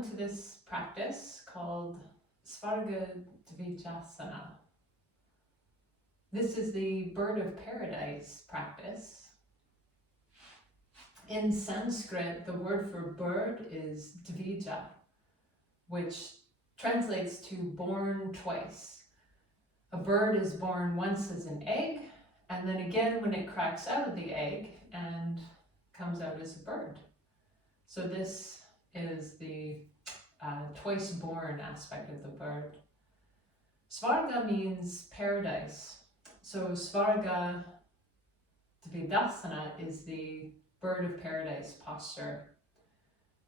welcome to this practice called Svarga Dvidasanas. This is the bird of paradise practice. In Sanskrit, the word for bird is Dvija, which translates to born twice. A bird is born once as an egg, and then again when it cracks out of the egg and comes out as a bird. So this is the twice born aspect of the bird. Svarga means paradise. So Svarga Dvidasana is the bird of paradise posture.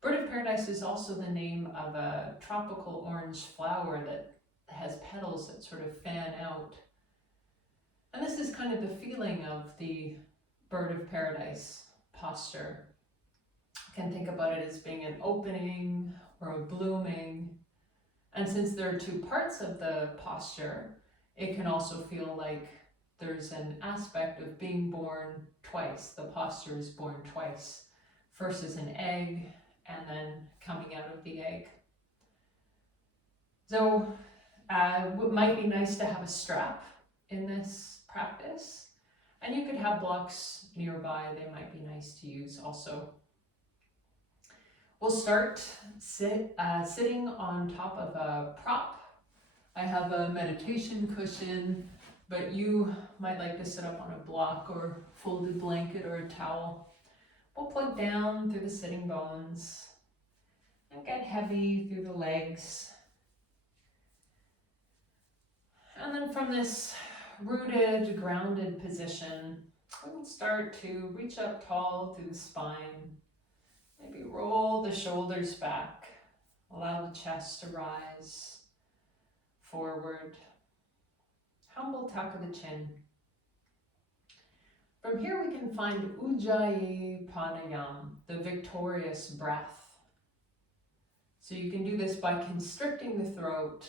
Bird of paradise is also the name of a tropical orange flower that has petals that sort of fan out. And this is kind of the feeling of the bird of paradise posture. You can think about it as being an opening or a blooming. And since there are two parts of the posture, it can also feel like there's an aspect of being born twice. The posture is born twice. First as an egg, and then coming out of the egg. So it might be nice to have a strap in this practice. And you could have blocks nearby. They might be nice to use also. We'll start sitting on top of a prop. I have a meditation cushion, but you might like to sit up on a block or folded blanket or a towel. We'll plug down through the sitting bones and get heavy through the legs. And then from this rooted, grounded position, we can start to reach up tall through the spine. Maybe roll the shoulders back, allow the chest to rise forward. Humble tuck of the chin. From here we can find Utghatasana, the victorious breath. So you can do this by constricting the throat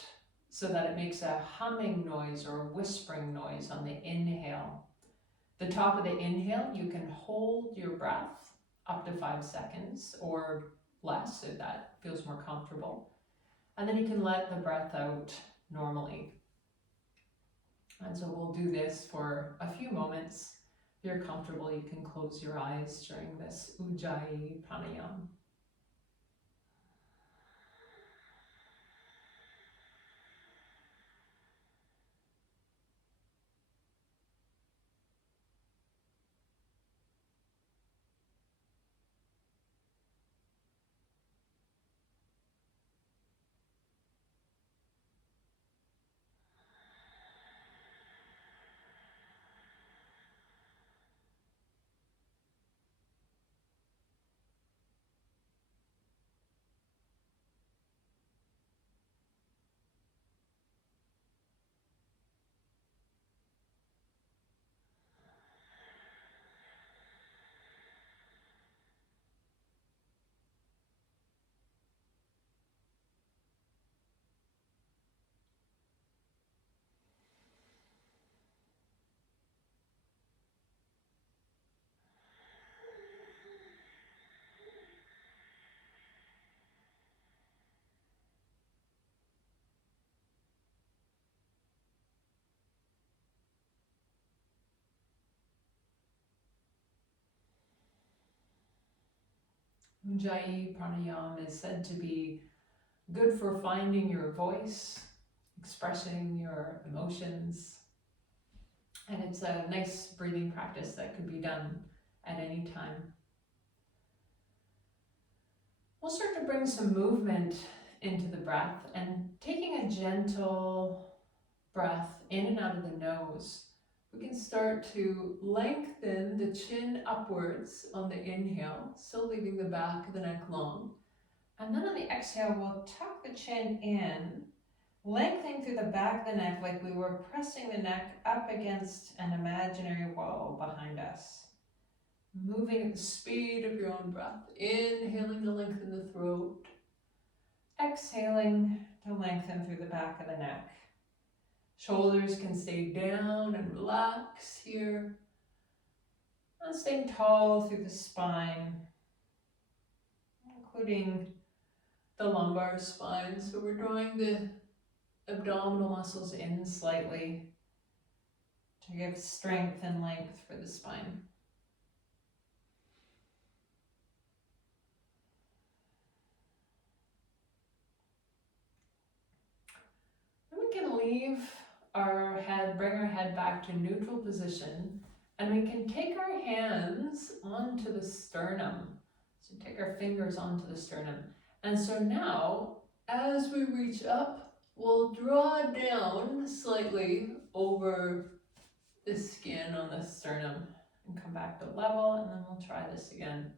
so that it makes a humming noise or a whispering noise on the inhale. The top of the inhale, you can hold your breath up to 5 seconds or less if that feels more comfortable. And then you can let the breath out normally. And so we'll do this for a few moments. If you're comfortable, you can close your eyes during this Ujjayi pranayama. Ujjayi pranayama is said to be good for finding your voice, expressing your emotions, and it's a nice breathing practice that could be done at any time. We'll start to bring some movement into the breath and taking a gentle breath in and out of the nose. We can start to lengthen the chin upwards on the inhale, still leaving the back of the neck long. And then on the exhale, we'll tuck the chin in, lengthening through the back of the neck like we were pressing the neck up against an imaginary wall behind us. Moving at the speed of your own breath, inhaling to lengthen the throat, exhaling to lengthen through the back of the neck. Shoulders can stay down and relax here. And staying tall through the spine, including the lumbar spine. So we're drawing the abdominal muscles in slightly to give strength and length for the spine. Then we can leave our head, bring our head back to neutral position, and we can take our hands onto the sternum. So take our fingers onto the sternum. And so now, as we reach up, we'll draw down slightly over the skin on the sternum and come back to level, and then we'll try this again.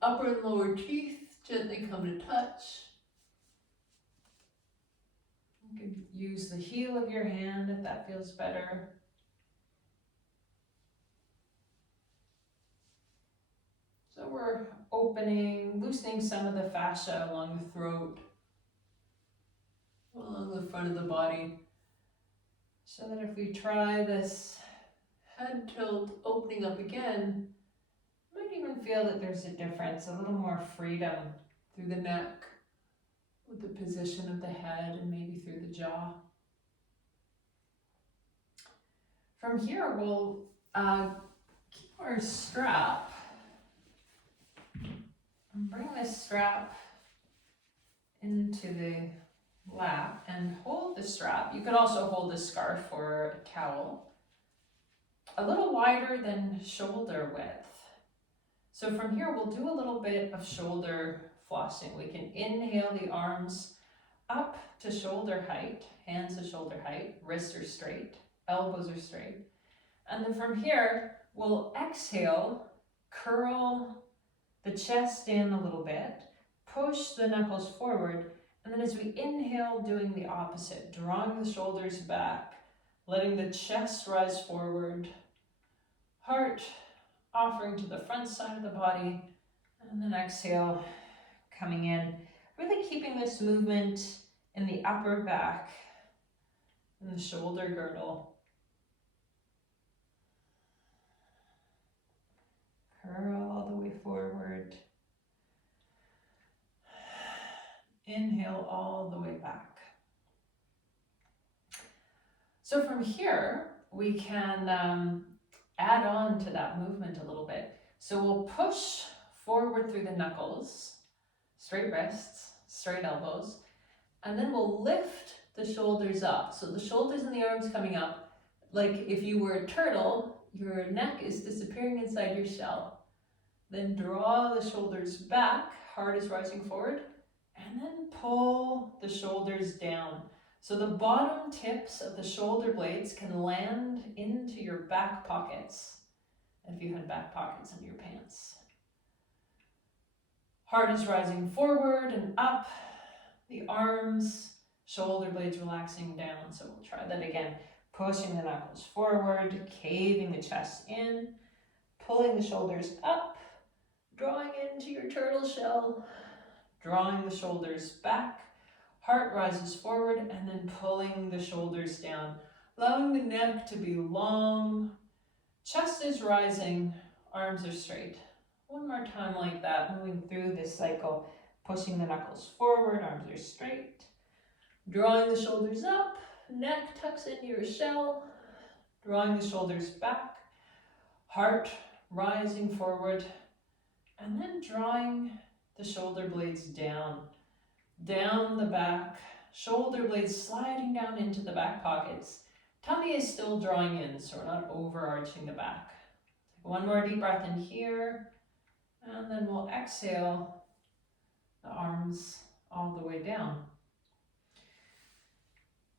Upper and lower teeth gently come to touch. You can use the heel of your hand if that feels better. So we're opening, loosening some of the fascia along the throat, along the front of the body, so that if we try this head tilt opening up again, you might even feel that there's a difference, a little more freedom through the neck with the position of the head and maybe through the jaw. From here, we'll keep our strap and bring this strap into the lap and hold the strap. You could also hold a scarf or a towel a little wider than shoulder width. So from here, we'll do a little bit of shoulder flossing. We can inhale the arms up to shoulder height, hands to shoulder height, wrists are straight, elbows are straight. And then from here, we'll exhale, curl the chest in a little bit, push the knuckles forward, and then as we inhale, doing the opposite, drawing the shoulders back, letting the chest rise forward, heart offering to the front side of the body, and then exhale, coming in. Really keeping this movement in the upper back and the shoulder girdle. Curl all the way forward. Inhale all the way back. So from here, we can add on to that movement a little bit. So we'll push forward through the knuckles, straight wrists, straight elbows, and then we'll lift the shoulders up. So the shoulders and the arms coming up, like if you were a turtle, your neck is disappearing inside your shell. Then draw the shoulders back, heart is rising forward, and then pull the shoulders down. So the bottom tips of the shoulder blades can land into your back pockets, if you had back pockets in your pants. Heart is rising forward and up, the arms, shoulder blades relaxing down. So we'll try that again. Pushing the knuckles forward, caving the chest in, pulling the shoulders up, drawing into your turtle shell, drawing the shoulders back, heart rises forward, and then pulling the shoulders down, allowing the neck to be long, chest is rising, arms are straight. One more time like that, moving through this cycle, pushing the knuckles forward, arms are straight, drawing the shoulders up, neck tucks into your shell, drawing the shoulders back, heart rising forward, and then drawing the shoulder blades down the back, shoulder blades sliding down into the back pockets. Tummy is still drawing in, so we're not overarching the back. One more deep breath in here, and then we'll exhale the arms all the way down.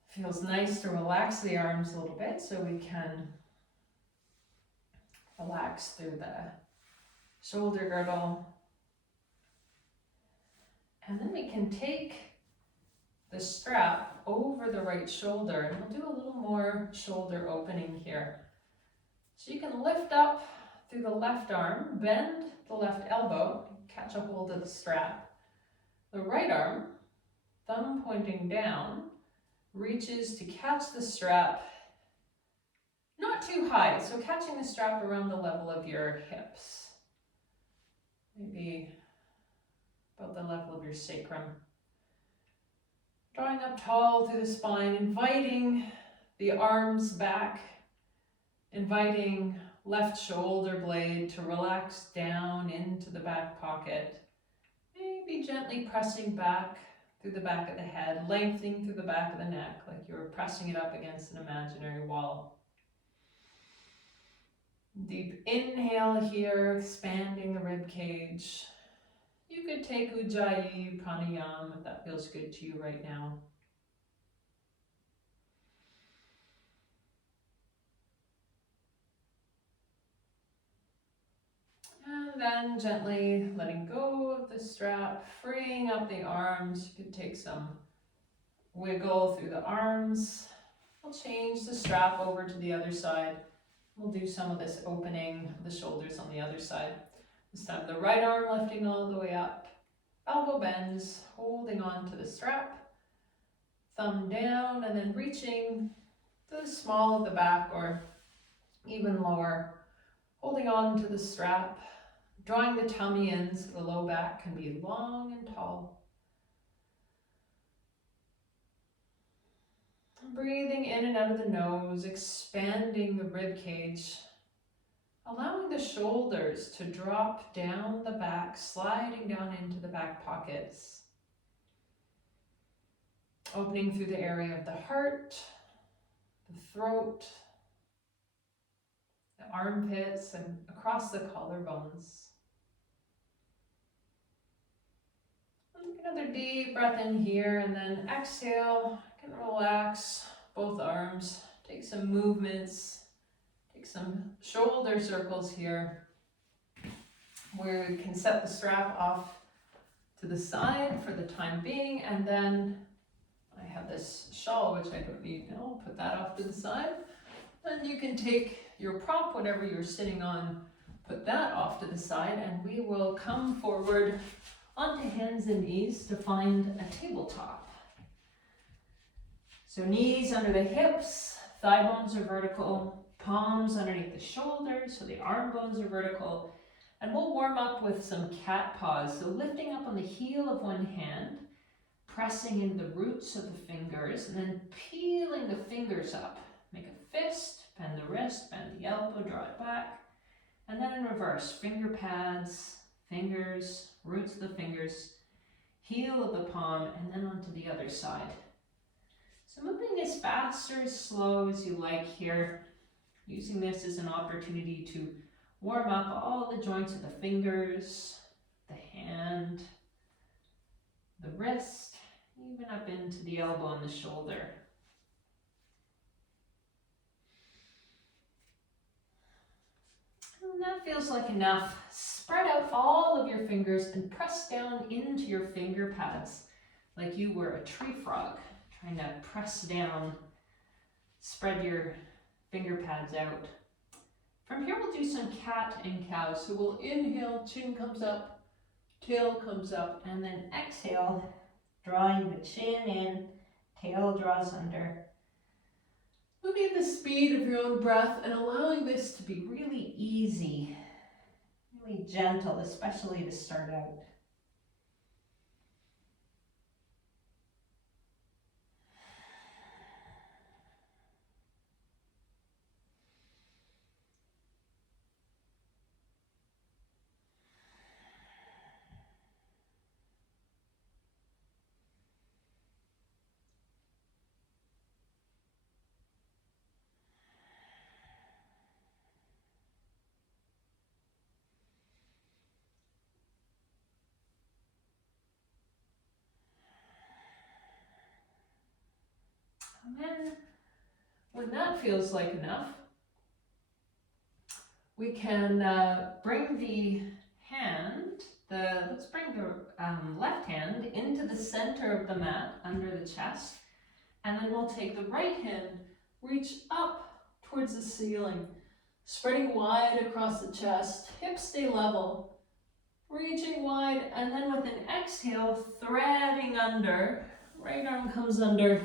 Feels nice to relax the arms a little bit, so we can relax through the shoulder girdle. And then we can take the strap over the right shoulder, and we'll do a little more shoulder opening here. So you can lift up through the left arm, bend the left elbow, catch a hold of the strap. The right arm, thumb pointing down, reaches to catch the strap, not too high, so catching the strap around the level of your hips. Maybe about the level of your sacrum. Drawing up tall through the spine, inviting the arms back, inviting left shoulder blade to relax down into the back pocket. Maybe gently pressing back through the back of the head, lengthening through the back of the neck, like you're pressing it up against an imaginary wall. Deep inhale here, expanding the rib cage. You could take Ujjayi Pranayama if that feels good to you right now. And then gently letting go of the strap, freeing up the arms. You could take some wiggle through the arms. We'll change the strap over to the other side. We'll do some of this opening of the shoulders on the other side. This time the right arm lifting all the way up. Elbow bends, holding on to the strap. Thumb down and then reaching to the small of the back or even lower. Holding on to the strap. Drawing the tummy in so the low back can be long and tall. Breathing in and out of the nose, expanding the rib cage. Allowing the shoulders to drop down the back, sliding down into the back pockets. Opening through the area of the heart, the throat, the armpits, and across the collarbones. Another deep breath in here, and then exhale. You can relax both arms. Take some movements. Take some shoulder circles here, where we can set the strap off to the side for the time being, and then I have this shawl, which I don't need now. I'll put that off to the side. Then you can take your prop, whatever you're sitting on, put that off to the side, and we will come forward onto hands and knees to find a tabletop. So knees under the hips, thigh bones are vertical, palms underneath the shoulders, so the arm bones are vertical. And we'll warm up with some cat paws. So lifting up on the heel of one hand, pressing into the roots of the fingers, and then peeling the fingers up. Make a fist, bend the wrist, bend the elbow, draw it back. And then in reverse, finger pads, fingers, roots of the fingers, heel of the palm, and then onto the other side. So moving as fast or as slow as you like here, using this as an opportunity to warm up all the joints of the fingers, the hand, the wrist, even up into the elbow and the shoulder. And that feels like enough. Spread out all of your fingers and press down into your finger pads like you were a tree frog, trying to press down. Spread your finger pads out. From here we'll do some cat and cow. So we'll inhale, chin comes up, tail comes up, and then exhale, drawing the chin in, tail draws under. Moving at the speed of your own breath and allowing this to be really easy, really gentle, especially to start out. And then, when that feels like enough, we can bring the hand, let's bring the left hand into the center of the mat, under the chest, and then we'll take the right hand, reach up towards the ceiling, spreading wide across the chest, hips stay level, reaching wide, and then with an exhale, threading under, right arm comes under,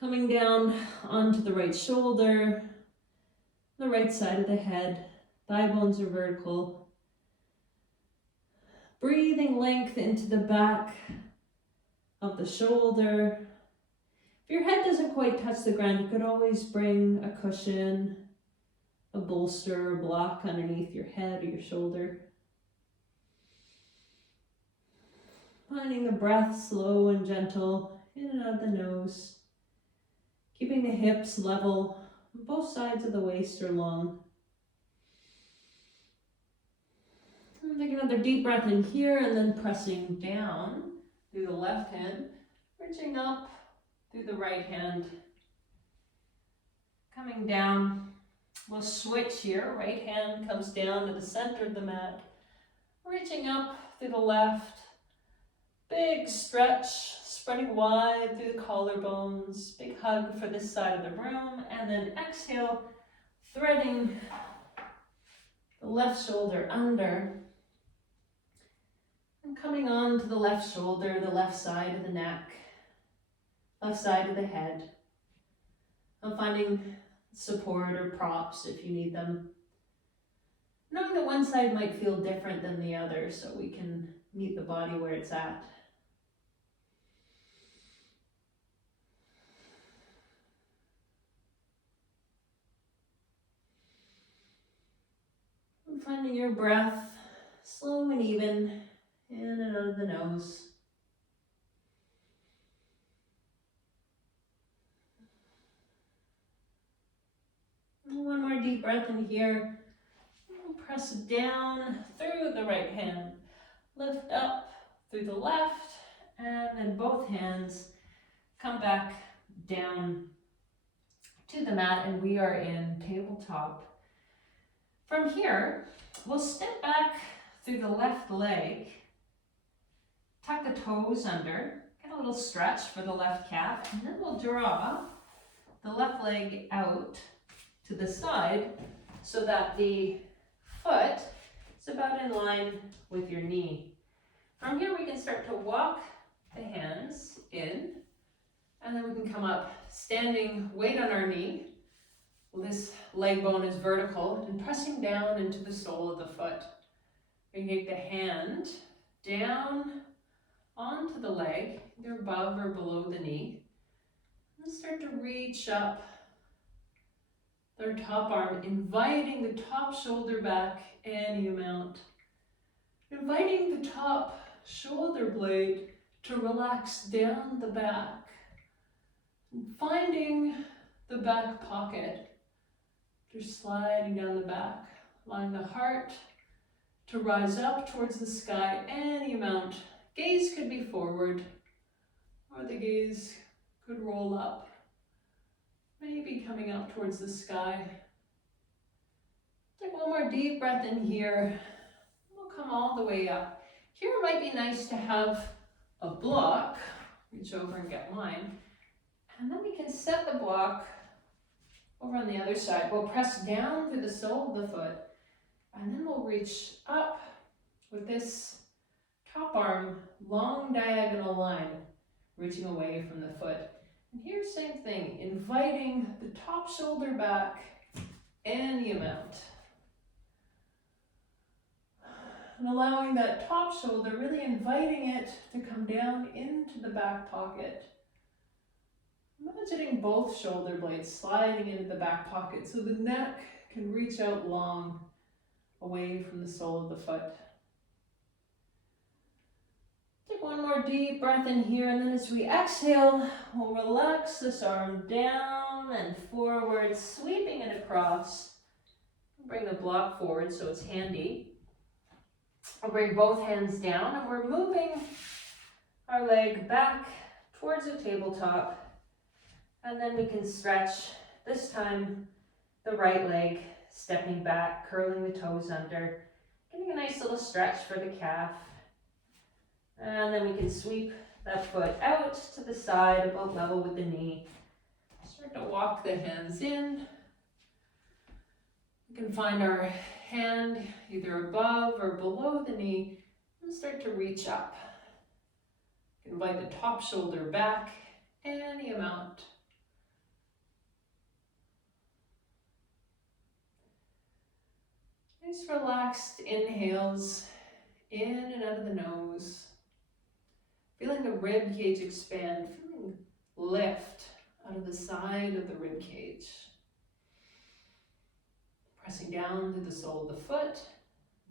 coming down onto the right shoulder, the right side of the head, thigh bones are vertical. Breathing length into the back of the shoulder. If your head doesn't quite touch the ground, you could always bring a cushion, a bolster, or block underneath your head or your shoulder. Finding the breath slow and gentle in and out the nose. Keeping the hips level. Both sides of the waist are long. And take another deep breath in here and then pressing down through the left hand, reaching up through the right hand. Coming down, we'll switch here. Right hand comes down to the center of the mat, reaching up through the left. Big stretch, spreading wide through the collarbones. Big hug for this side of the room. And then exhale, threading the left shoulder under. And coming on to the left shoulder, the left side of the neck, left side of the head. I'm finding support or props if you need them. Knowing that one side might feel different than the other, so we can meet the body where it's at. And finding your breath slow and even in and out of the nose. And one more deep breath in here. We'll press down through the right hand. Lift up through the left, and then both hands come back down to the mat, and we are in tabletop. From here, we'll step back through the left leg, tuck the toes under, get a little stretch for the left calf, and then we'll draw the left leg out to the side so that the foot is about in line with your knee. From here, we can start to walk the hands in, and then we can come up standing, weight on our knee. This leg bone is vertical and pressing down into the sole of the foot. We can take the hand down onto the leg, either above or below the knee, and start to reach up their top arm, inviting the top shoulder back any amount. Inviting the top shoulder blade to relax down the back. Finding the back pocket. Just sliding down the back, allowing the heart to rise up towards the sky any amount. Gaze could be forward, or the gaze could roll up. Maybe coming up towards the sky. Take one more deep breath in here. We'll come all the way up. Here it might be nice to have a block. Reach over and get mine. And then we can set the block over on the other side. We'll press down through the sole of the foot, and then we'll reach up with this top arm, long diagonal line, reaching away from the foot. And here, same thing, inviting the top shoulder back any amount. And allowing that top shoulder, really inviting it to come down into the back pocket. Imagining both shoulder blades sliding into the back pocket so the neck can reach out long away from the sole of the foot. Take one more deep breath in here, and then as we exhale, we'll relax this arm down and forward, sweeping it across. Bring the block forward so it's handy. We'll bring both hands down, and we're moving our leg back towards the tabletop. And then we can stretch, this time the right leg, stepping back, curling the toes under, getting a nice little stretch for the calf. And then we can sweep that foot out to the side, about level with the knee. Start to walk the hands in. We can find our hand either above or below the knee and start to reach up. Invite the top shoulder back any amount. Nice relaxed inhales In and out of the nose. Feeling the rib cage expand, feeling lift out of the side of the rib cage. Pressing down through the sole of the foot,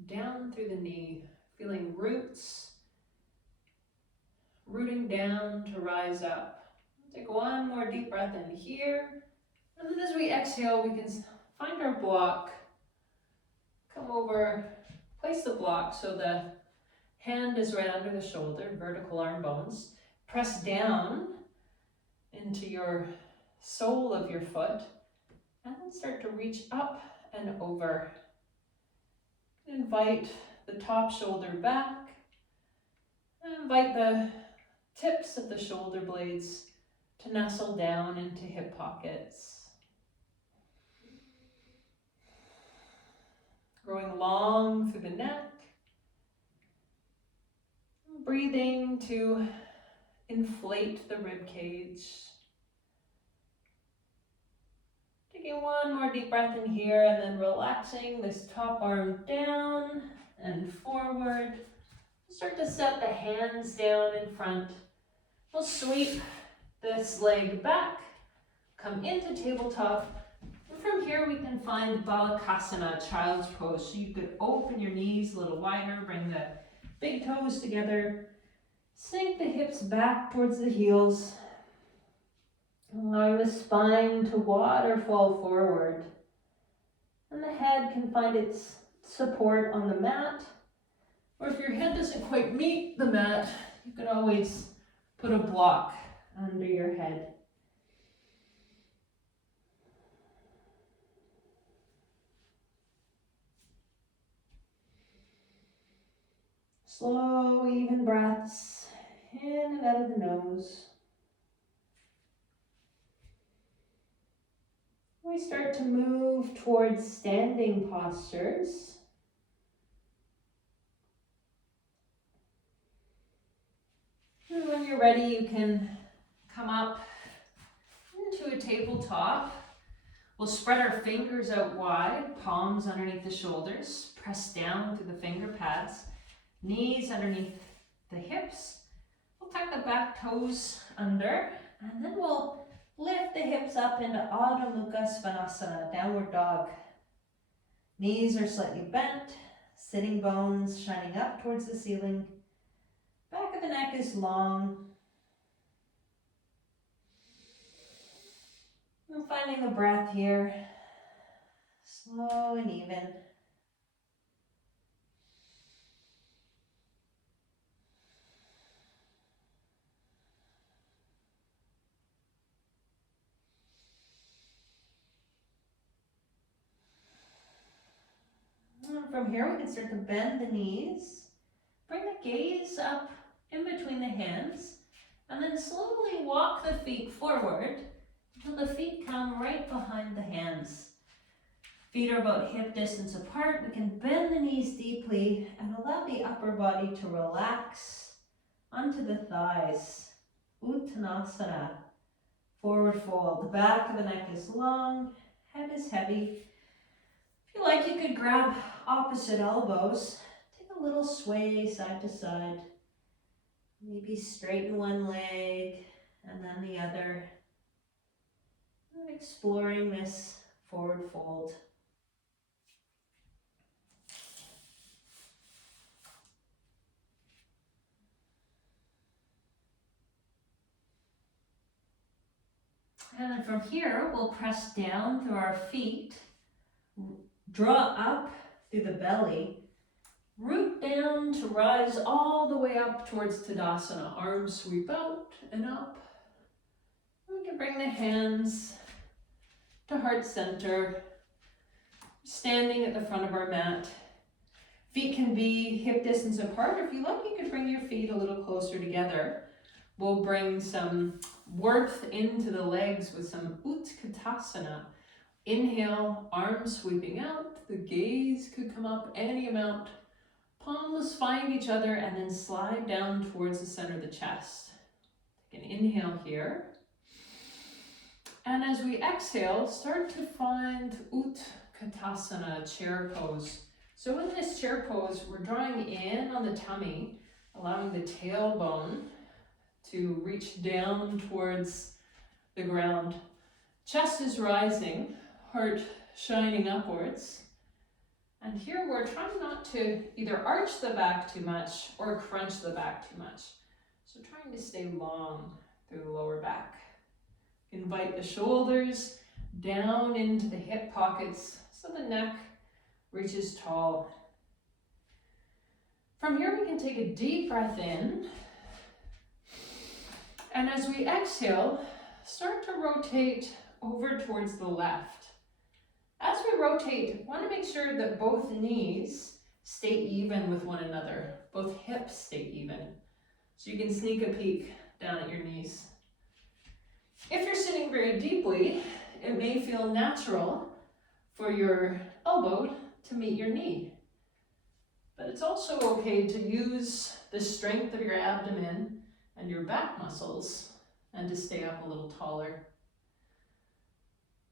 down through the knee, feeling roots, rooting down to rise up. Take one more deep breath in here. And then as we exhale, we can find our block. Come over, place the block so the hand is right under the shoulder, vertical arm bones. Press down into your sole of your foot and then start to reach up and over. Invite the top shoulder back. And invite the tips of the shoulder blades to nestle down into hip pockets. Growing long through the neck. Breathing to inflate the rib cage. Taking one more deep breath in here and then relaxing this top arm down and forward. Start to set the hands down in front. We'll sweep this leg back, come into tabletop. And from here we can find Balakasana, child's pose. So you could open your knees a little wider, bring the big toes together, sink the hips back towards the heels. Allow the spine to waterfall forward. And the head can find its support on the mat. Or if your head doesn't quite meet the mat, you can always put a block under your head. Slow, even breaths in and out of the nose. We start to move towards standing postures. And when you're ready, you can come up into a tabletop. We'll spread our fingers out wide, palms underneath the shoulders, press down through the finger pads, knees underneath the hips. We'll tuck the back toes under, and then we'll lift the hips up into Adho Mukha Svanasana, downward dog. Knees are slightly bent, sitting bones shining up towards the ceiling. Back of the neck is long. And finding the breath here, slow and even. And from here we can start to bend the knees, bring the gaze up in between the hands, and then slowly walk the feet forward until the feet come right behind the hands. Feet are about hip distance apart. We can bend the knees deeply and allow the upper body to relax onto the thighs. Uttanasana, forward fold. The back of the neck is long, head is heavy. If you like, you could grab opposite elbows. Take a little sway side to side. Maybe straighten one leg and then the other. Exploring this forward fold. And then from here, we'll press down through our feet, draw up through the belly, root down to rise all the way up towards Tadasana. Arms sweep out and up. We can bring the hands to heart center, standing at the front of our mat. Feet can be hip distance apart. If you like, you could bring your feet a little closer together. We'll bring some warmth into the legs with some Utghatasana. Inhale, arms sweeping out. The gaze could come up any amount. Palms find each other and then slide down towards the center of the chest. Take an inhale here. And as we exhale, start to find Utghatasana, chair pose. So in this chair pose, we're drawing in on the tummy, allowing the tailbone to reach down towards the ground. Chest is rising, heart shining upwards. And here we're trying not to either arch the back too much or crunch the back too much. So trying to stay long through the lower back. Invite the shoulders down into the hip pockets so the neck reaches tall. From here we can take a deep breath in. And as we exhale, start to rotate over towards the left. As we rotate, want to make sure that both knees stay even with one another. Both hips stay even. So you can sneak a peek down at your knees. If you're sitting very deeply, it may feel natural for your elbow to meet your knee. But it's also okay to use the strength of your abdomen and your back muscles and to stay up a little taller.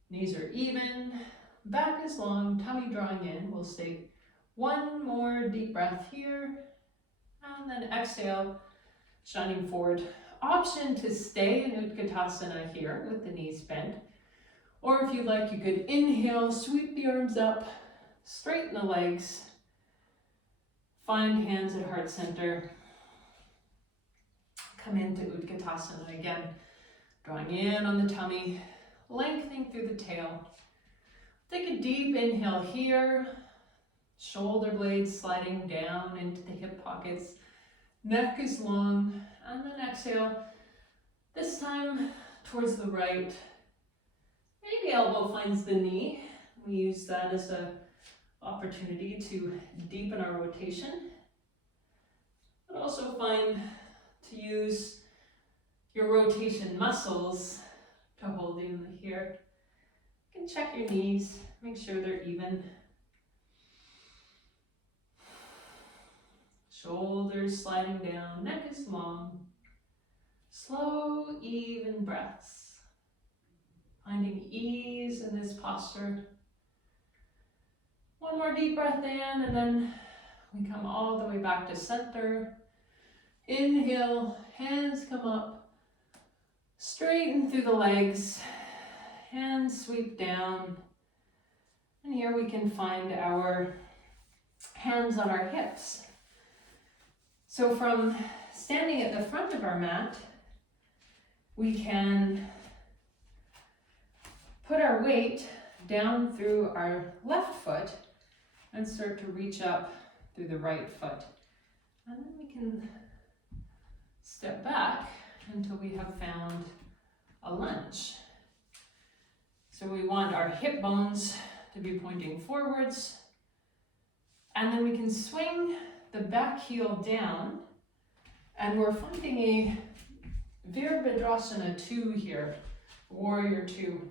Knees are even. Back is long, tummy drawing in. We'll stay one more deep breath here, and then exhale, shining forward. Option to stay in Utghatasana here with the knees bent, or if you'd like, you could inhale, sweep the arms up, straighten the legs, find hands at heart center, come into Utghatasana again, drawing in on the tummy, lengthening through the tail. Take a deep inhale here, shoulder blades sliding down into the hip pockets, neck is long, and then exhale, this time towards the right. Maybe elbow finds the knee. We use that as an opportunity to deepen our rotation. But also find to use your rotation muscles to hold you here. You can check your knees, make sure they're even. Shoulders sliding down, neck is long. Slow, even breaths. Finding ease in this posture. One more deep breath in, and then we come all the way back to center. Inhale, hands come up. Straighten through the legs. Hands sweep down. And here we can find our hands on our hips. So from standing at the front of our mat, we can put our weight down through our left foot and start to reach up through the right foot. And then we can step back until we have found a lunge. So we want our hip bones to be pointing forwards, and then we can swing the back heel down, and we're finding a Verimadrasana 2 here, warrior 2,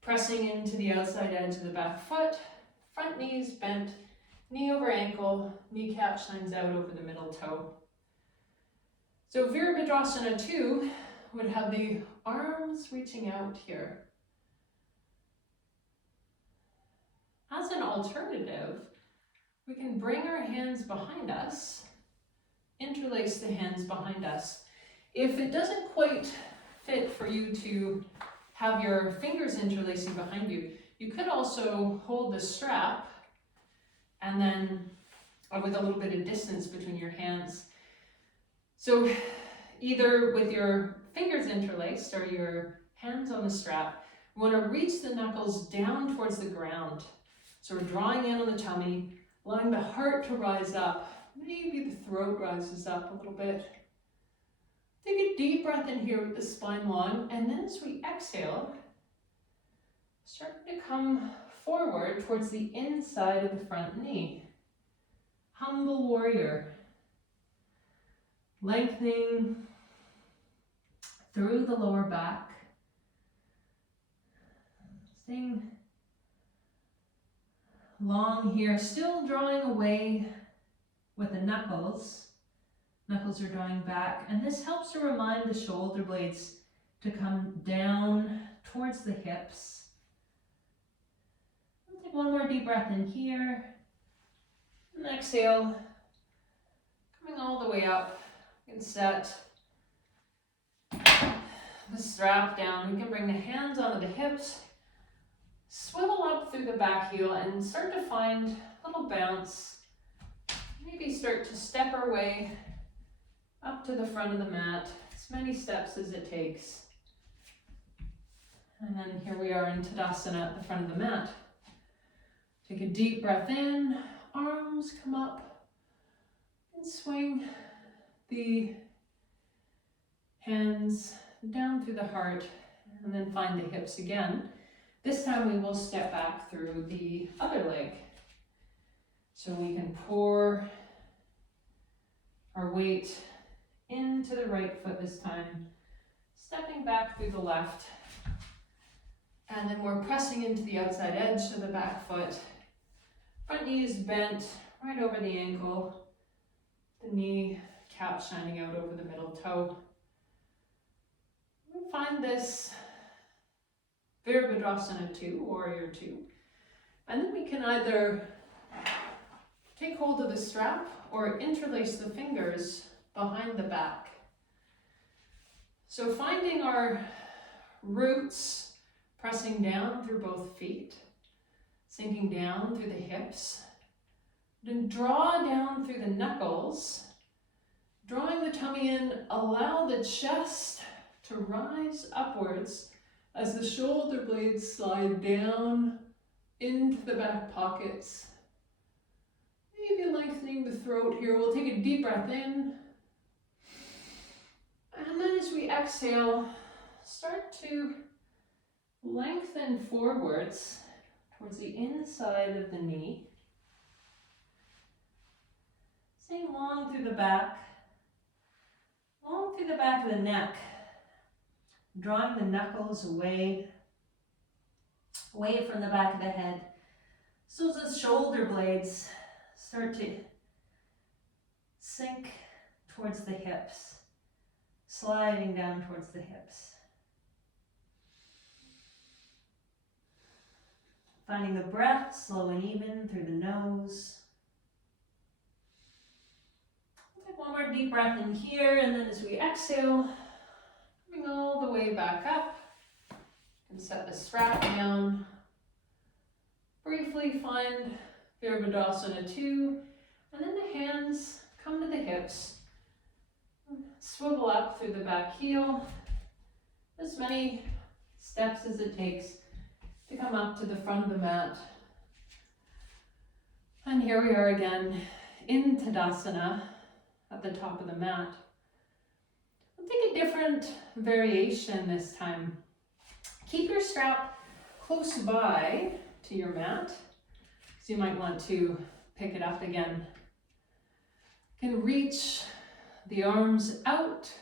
pressing into the outside edge of the back foot, front knee is bent, knee over ankle, kneecap shines out over the middle toe. So Verimadrasana 2 would have the arms reaching out here. As an alternative, we can bring our hands behind us, interlace the hands behind us. If it doesn't quite fit for you to have your fingers interlacing behind you, you could also hold the strap and then with a little bit of distance between your hands. So either with your fingers interlaced or your hands on the strap, we want to reach the knuckles down towards the ground. So we're drawing in on the tummy, allowing the heart to rise up. Maybe the throat rises up a little bit. Take a deep breath in here with the spine long, and then as we exhale, start to come forward towards the inside of the front knee. Humble warrior. Lengthening through the lower back. Staying long here, still drawing away with the knuckles. Knuckles are drawing back, and this helps to remind the shoulder blades to come down towards the hips. We'll take one more deep breath in here. And exhale, coming all the way up. You can set the strap down. We can bring the hands onto the hips, swivel up through the back heel and start to find a little bounce. Maybe start to step our way up to the front of the mat, as many steps as it takes. And then here we are in Tadasana at the front of the mat. Take a deep breath in, arms come up, and swing the hands down through the heart, and then find the hips again. This time we will step back through the other leg. So we can pour our weight into the right foot this time, stepping back through the left. And then we're pressing into the outside edge of the back foot. Front knee is bent right over the ankle. The knee cap shining out over the middle toe. We find this Verimadrasana 2, Warrior 2. And then we can either take hold of the strap or interlace the fingers behind the back. So finding our roots, pressing down through both feet, sinking down through the hips, then draw down through the knuckles, drawing the tummy in, allow the chest to rise upwards as the shoulder blades slide down into the back pockets. Maybe lengthening the throat here. We'll take a deep breath in. And then as we exhale, start to lengthen forwards towards the inside of the knee. Staying long through the back of the neck, drawing the knuckles away from the back of the head. So those shoulder blades start to sink towards the hips, sliding down towards the hips. Finding the breath slow and even through the nose. Take one more deep breath in here, and then as we exhale, coming all the way back up, and set the strap down. Briefly find Verimadrasana 2, and then the hands come to the hips. Swivel up through the back heel, as many steps as it takes to come up to the front of the mat. And here we are again in Tadasana at the top of the mat. We'll take a different variation this time. Keep your strap close by to your mat, so you might want to pick it up again. You can reach the arms out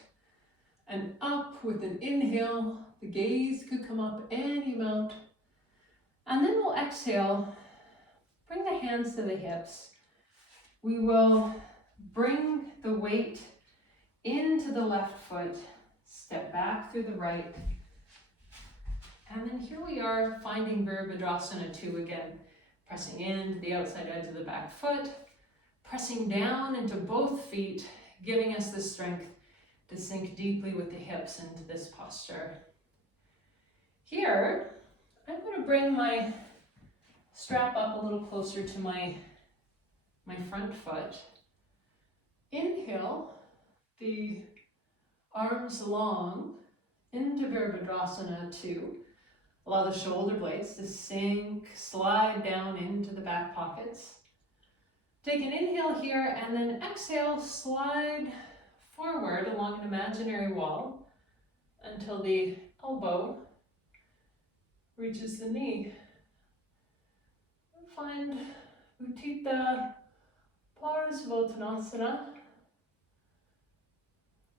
and up with an inhale. The gaze could come up any amount. And then we'll exhale, bring the hands to the hips. We will bring the weight into the left foot, step back through the right. And then here we are finding Verimadrasana 2 again, pressing into the outside edge of the back foot, pressing down into both feet, giving us the strength to sink deeply with the hips into this posture. Here, I'm going to bring my strap up a little closer to my front foot. Inhale, the arms long into Verimadrasana 2. Allow the shoulder blades to sink, slide down into the back pockets. Take an inhale here and then exhale, slide forward along an imaginary wall until the elbow reaches the knee. Find Utthita Paws Uttanasana,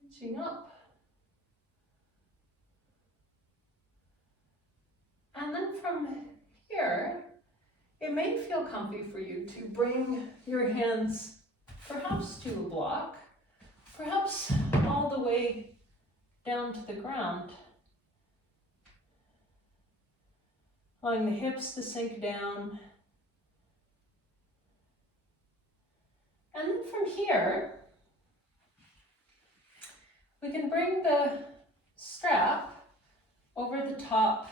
reaching up. And then from here, it may feel comfy for you to bring your hands perhaps to a block, perhaps all the way down to the ground. Allowing the hips to sink down. And then from here, we can bring the strap over the top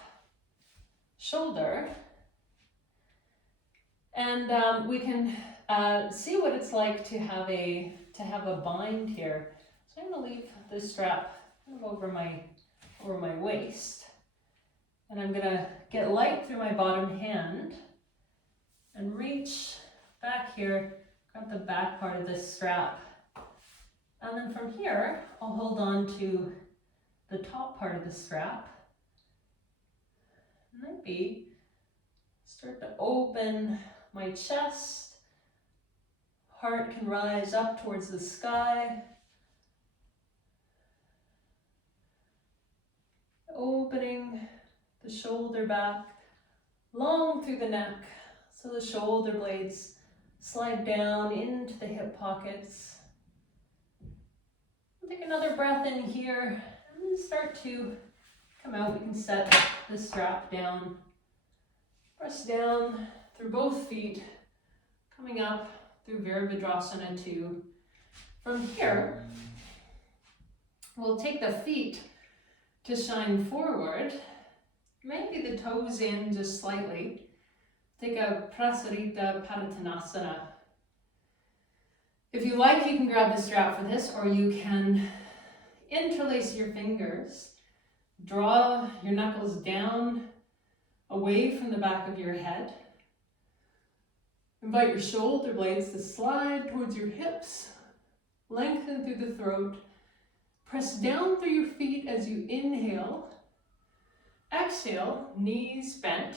shoulder, and we can see what it's like to have a bind here. So I'm going to leave the strap kind of over my waist, and I'm going to get light through my bottom hand and reach back here, grab the back part of this strap, and then from here I'll hold on to the top part of the strap. Maybe start to open my chest. Heart can rise up towards the sky. Opening the shoulder back, long through the neck, so the shoulder blades slide down into the hip pockets. Take another breath in here, and then start to come out. We can set the strap down. Press down through both feet, coming up through Verimadrasana 2. From here, we'll take the feet to shine forward, maybe the toes in just slightly. Take a Prasaritana. If you like, you can grab the strap for this, or you can interlace your fingers. Draw your knuckles down, away from the back of your head. Invite your shoulder blades to slide towards your hips. Lengthen through the throat. Press down through your feet as you inhale. Exhale, knees bent,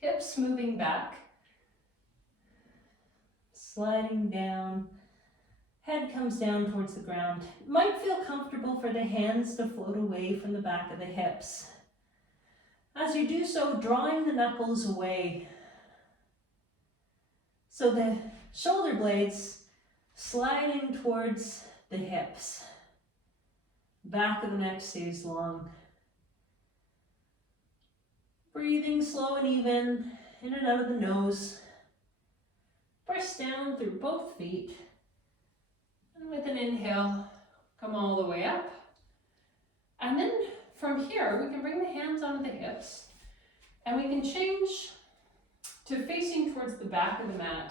hips moving back. Sliding down. Head comes down towards the ground. It might feel comfortable for the hands to float away from the back of the hips. As you do so, drawing the knuckles away. So the shoulder blades sliding towards the hips. Back of the neck stays long. Breathing slow and even, in and out of the nose. Press down through both feet. And with an inhale, come all the way up. And then from here, we can bring the hands onto the hips, and we can change to facing towards the back of the mat.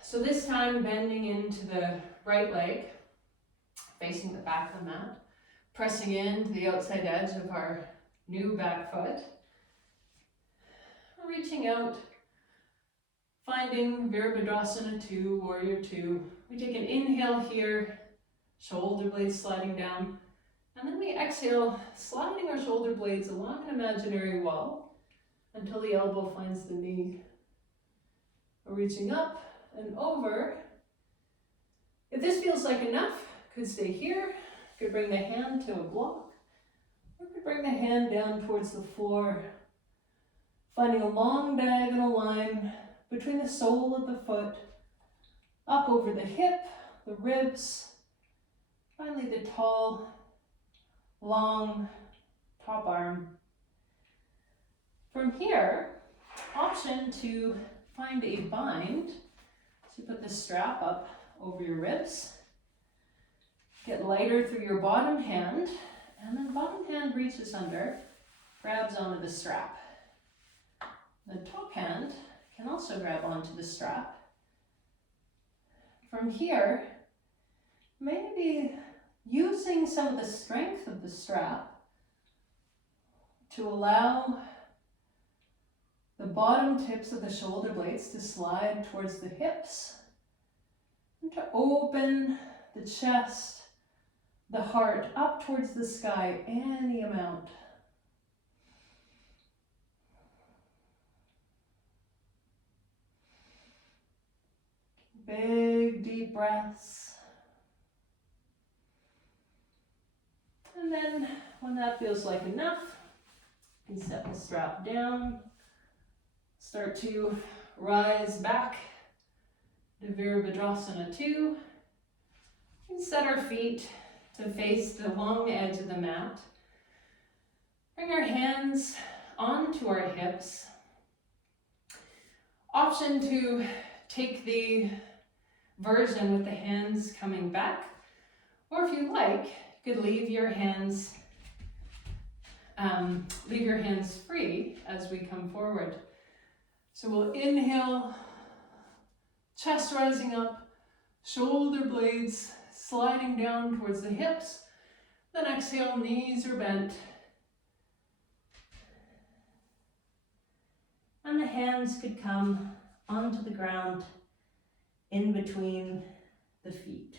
So this time, bending into the right leg, facing the back of the mat, pressing into the outside edge of our new back foot, reaching out, finding Verimadrasana 2, Warrior 2. We take an inhale here, shoulder blades sliding down, and then we exhale, sliding our shoulder blades along an imaginary wall until the elbow finds the knee. We're reaching up and over. If this feels like enough, could stay here, could bring the hand to a block, or could bring the hand down towards the floor, finding a long diagonal line between the sole of the foot, up over the hip, the ribs, finally the tall, long top arm. From here, option to find a bind. So you put the strap up over your ribs, get lighter through your bottom hand, and then bottom hand reaches under, grabs onto the strap. The top hand can also grab onto the strap. From here, maybe using some of the strength of the strap to allow the bottom tips of the shoulder blades to slide towards the hips and to open the chest, the heart up towards the sky any amount. Big deep breaths. And then when that feels like enough, you can set the strap down, start to rise back to Verimadrasana 2. And set our feet to face the long edge of the mat. Bring our hands onto our hips. Option to take the version with the hands coming back. Or if you like, you could leave your hands free as we come forward. So we'll inhale, chest rising up, shoulder blades sliding down towards the hips. Then exhale, knees are bent. And the hands could come onto the ground in between the feet.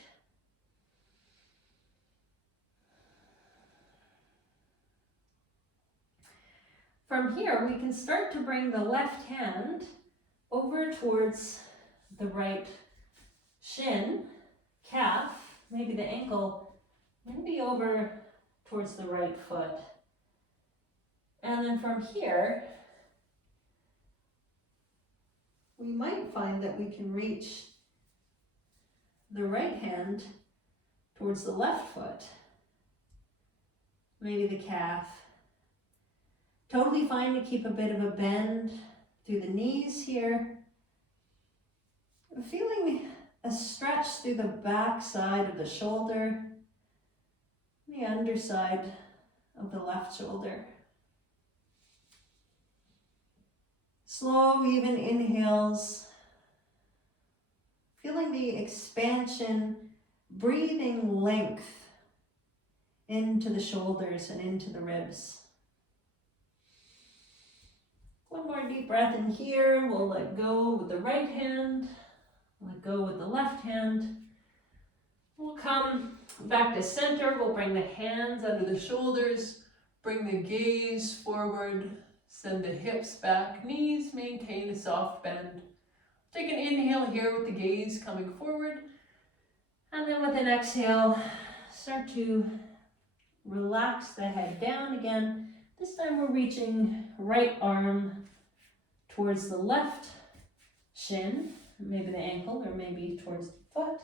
From here, we can start to bring the left hand over towards the right shin, calf, maybe the ankle, maybe over towards the right foot. And then from here, we might find that we can reach the right hand towards the left foot, maybe the calf. Totally fine to keep a bit of a bend through the knees here. I'm feeling a stretch through the back side of the shoulder, the underside of the left shoulder. Slow, even inhales. Feeling the expansion, breathing length into the shoulders and into the ribs. One more deep breath in here. We'll let go with the right hand, let go with the left hand. We'll come back to center. We'll bring the hands under the shoulders, bring the gaze forward, send the hips back, knees maintain a soft bend. Take an inhale here with the gaze coming forward. And then with an exhale, start to relax the head down again. This time we're reaching right arm towards the left shin, maybe the ankle, or maybe towards the foot.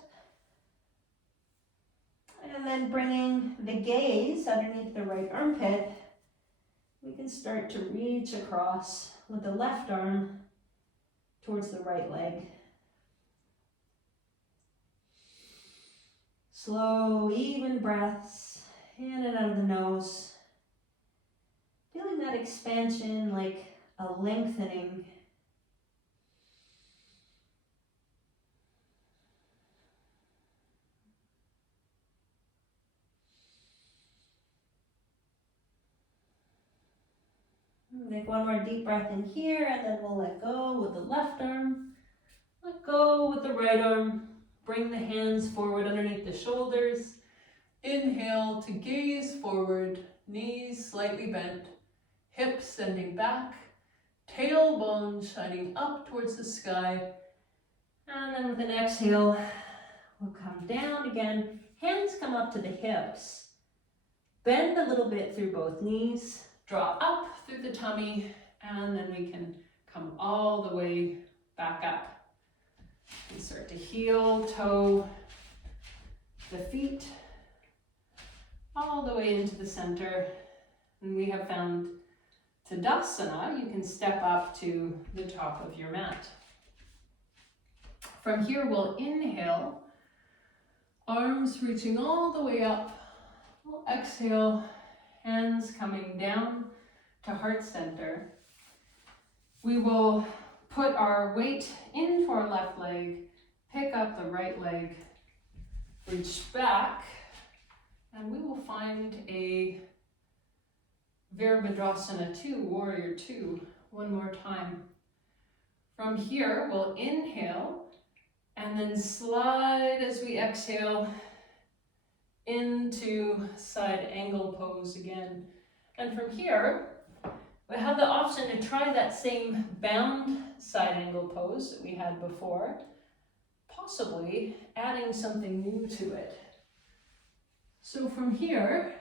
And then bringing the gaze underneath the right armpit, we can start to reach across with the left arm towards the right leg. Slow, even breaths in and out of the nose. Feeling that expansion like a lengthening. Take one more deep breath in here, and then we'll let go with the left arm. Let go with the right arm. Bring the hands forward underneath the shoulders. Inhale to gaze forward, knees slightly bent, hips sending back, tailbone shining up towards the sky. And then with an exhale, we'll come down again. Hands come up to the hips. Bend a little bit through both knees. Draw up through the tummy, and then we can come all the way back up. And start to heel, toe the feet all the way into the center. And we have found Tadasana. You can step up to the top of your mat. From here, we'll inhale, arms reaching all the way up. We'll exhale, hands coming down to heart center. We will put our weight into our left leg, pick up the right leg, reach back, and we will find a Verimadrasana 2, Warrior 2, one more time. From here, we'll inhale and then slide as we exhale into side angle pose again. And from here, we have the option to try that same bound side angle pose that we had before, possibly adding something new to it. So from here,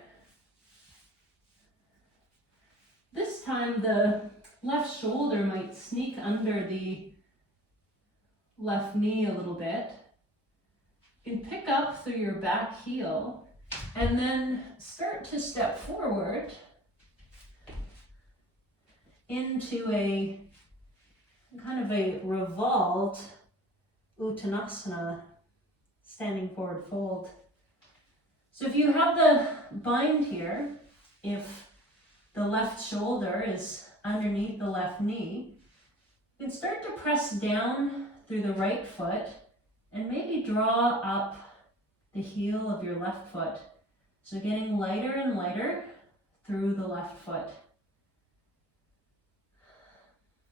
this time the left shoulder might sneak under the left knee a little bit. You can pick up through your back heel and then start to step forward into a kind of a revolved Uttanasana standing forward fold. So if you have the bind here, if the left shoulder is underneath the left knee, you can start to press down through the right foot and maybe draw up the heel of your left foot. So getting lighter and lighter through the left foot.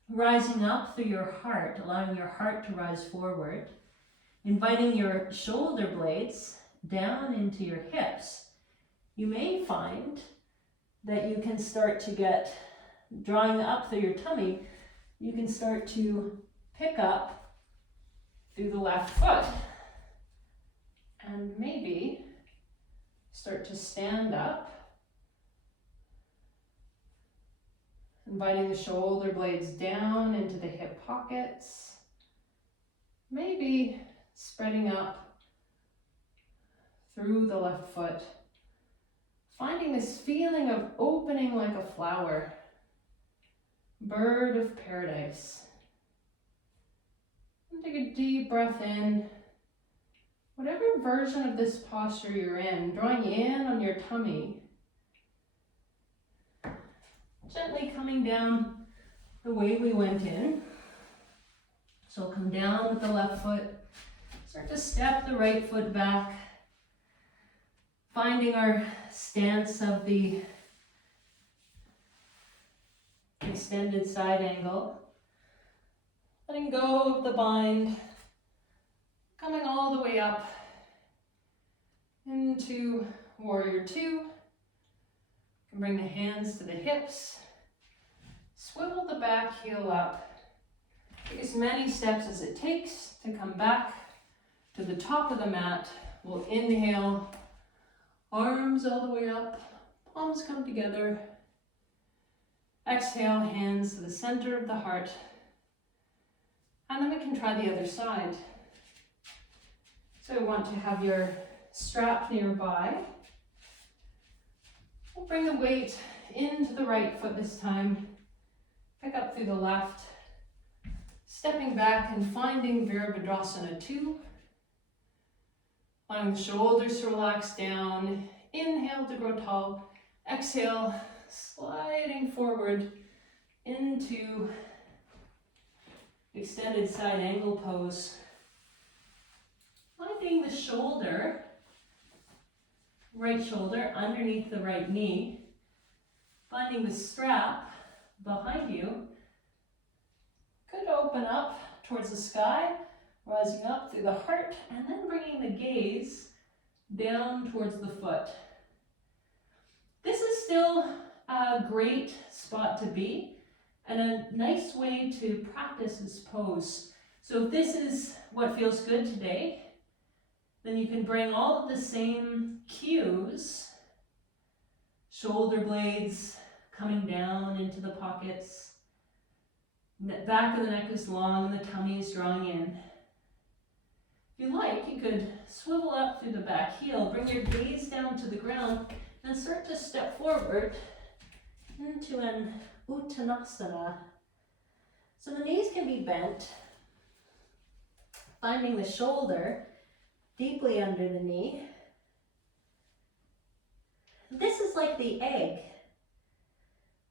Rising up through your heart, allowing your heart to rise forward. Inviting your shoulder blades down into your hips. You may find that you can start to get, drawing up through your tummy, you can start to pick up through the left foot. And maybe start to stand up. Inviting the shoulder blades down into the hip pockets. Maybe spreading up through the left foot. Finding this feeling of opening like a flower. Bird of paradise. And take a deep breath in. Whatever version of this posture you're in, drawing in on your tummy. Gently coming down the way we went in. So come down with the left foot. Start to step the right foot back. Finding our stance of the extended side angle. Letting go of the bind. Coming all the way up into Warrior Two. You can bring the hands to the hips. Swivel the back heel up. Take as many steps as it takes to come back to the top of the mat. We'll inhale, arms all the way up, palms come together. Exhale, hands to the center of the heart. And then we can try the other side. So we want to have your strap nearby. We'll bring the weight into the right foot this time. Pick up through the left. Stepping back and finding Verimadrasana 2. Allowing the shoulders to relax down. Inhale to grow tall. Exhale, sliding forward into extended side angle pose. Finding the shoulder, right shoulder underneath the right knee. Finding the strap behind you. Could open up towards the sky, rising up through the heart, and then bringing the gaze down towards the foot. This is still a great spot to be and a nice way to practice this pose. So if this is what feels good today, then you can bring all of the same cues, shoulder blades coming down into the pockets, the back of the neck is long and the tummy is drawing in. If you like, you could swivel up through the back heel, bring your gaze down to the ground, and start to step forward into an Uttanasana. So the knees can be bent, finding the shoulder deeply under the knee. This is like the egg,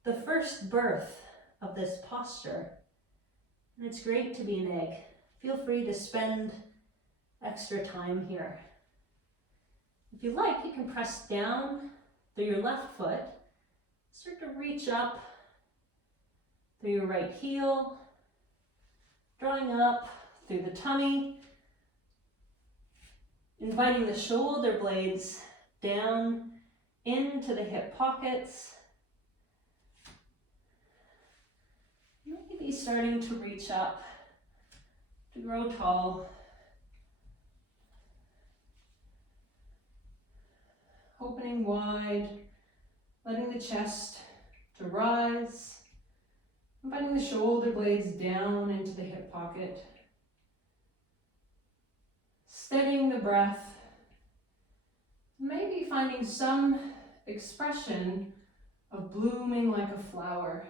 the first birth of this posture. And it's great to be an egg. Feel free to spend extra time here. If you like, you can press down through your left foot, start to reach up through your right heel, drawing up through the tummy, inviting the shoulder blades down into the hip pockets. Maybe starting to reach up to grow tall. Opening wide, letting the chest to rise, inviting the shoulder blades down into the hip pocket. Steadying the breath, maybe finding some expression of blooming like a flower,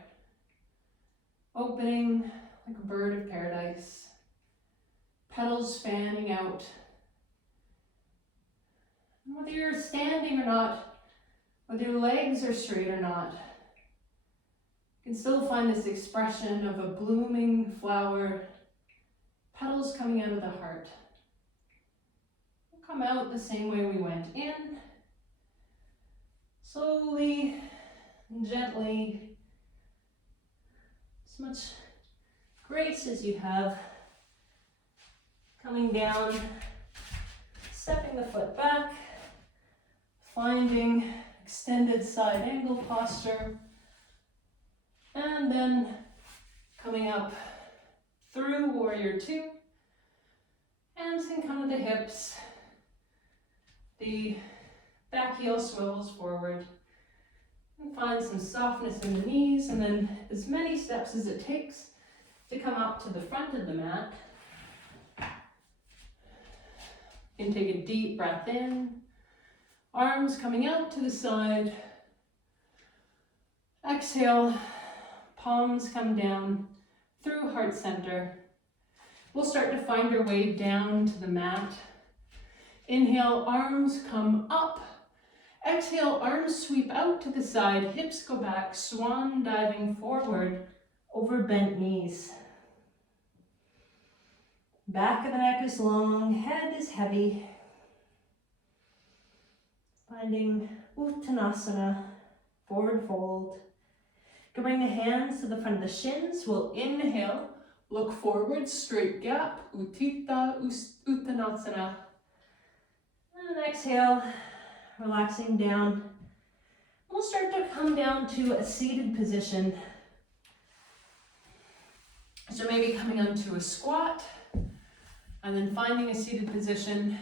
opening like a bird of paradise, petals fanning out, Whether you're standing or not, whether your legs are straight or not, you can still find this expression of a blooming flower, petals coming out of the heart. We'll come out the same way we went in, slowly and gently, as much grace as you have, coming down, stepping the foot back, finding extended side angle posture, and then coming up through warrior two. Hands can come to the hips, the back heel swivels forward, and find some softness in the knees, and then as many steps as it takes to come up to the front of the mat. You can take a deep breath in, arms coming out to the side. Exhale, palms come down through heart center. We'll start to find our way down to the mat. Inhale, arms come up. Exhale, arms sweep out to the side, hips go back, swan diving forward over bent knees. Back of the neck is long, head is heavy. Finding Uttanasana, forward fold. You can bring the hands to the front of the shins. We'll inhale, look forward, straight gap, Uttanasana. And exhale, relaxing down. We'll start to come down to a seated position. So maybe coming onto a squat, and then finding a seated position,